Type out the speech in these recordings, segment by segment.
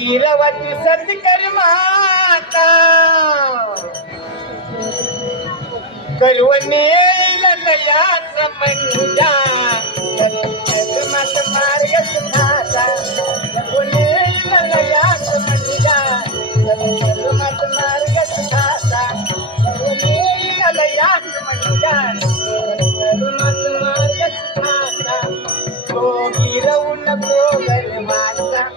गिरवती सत्कर माता करवने लयाच मंजा मत मार्ग सुधाचा करवने लयाच मंजा मत मार्ग सुधाचा करवने लयाच मंजा मत मार्ग सुधाचा तो गिरवून गोगर माता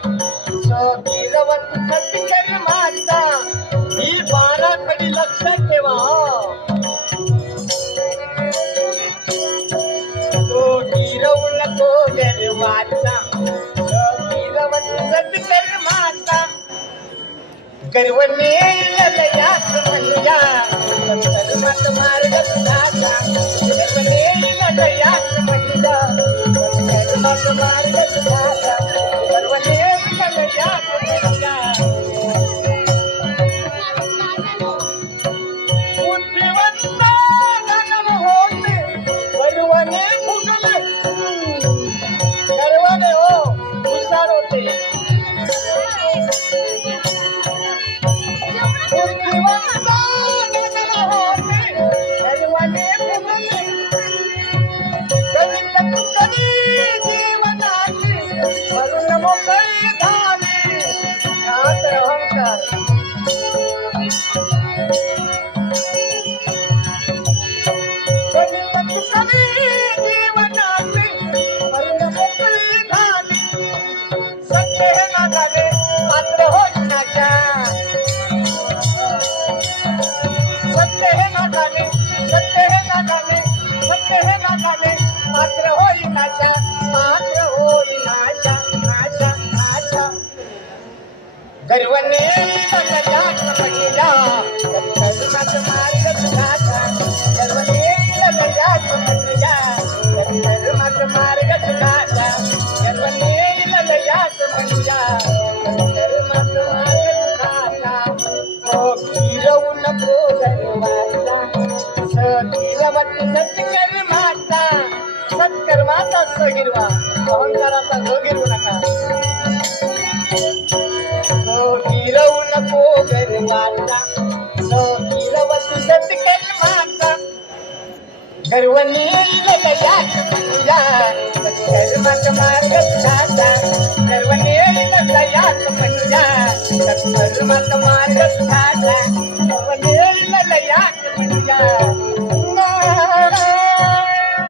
तो गिरवत सत्कर माता ही 12 कडी लक्षात ठेवा माता सत्कर माता गर्वने लयास मंजा मत मार्ग सुधाचा गर्वने लयास मंजा मत मार्ग सुधाचा गर्वने लयास मंजा बुद्धिवंता गगन होते गर्वने फुगले गर्वाने हो हुशार होते बुद्धिवंता गगन होते गर्वाने फुगले कधी जीवनाची वरून मोकळी झाली नात अहंकार कधी जीवनाची वरून मोकळी झाली सत्य हे ना झाले मात्र होत नाच्या सत्य हे ना झाले सत्य हे ना झाले सत्य हे ना झाले मात्र होई नाच्या मात्र होई नाशा नाशा नाशा गर्वने लयाच मंजा मत मार्ग सुधाचा गर्वने लयाच मंजा मत मार्ग सुधाचा गर्वने लयाच मंजा मत मार्ग सुधाचा तो गिरवून गोगर माता गिरवत सत्कर माता सत्कर माता गिरवा अहंकाराचा ग गिरवू नका तो गिरवू नको गर्वाचा तो गिरवत सत्कर माता गर्वने लयाच मंजा मत मार्ग सुधाचा गर्वने लयाच मंजा मत मार्ग सुधाचा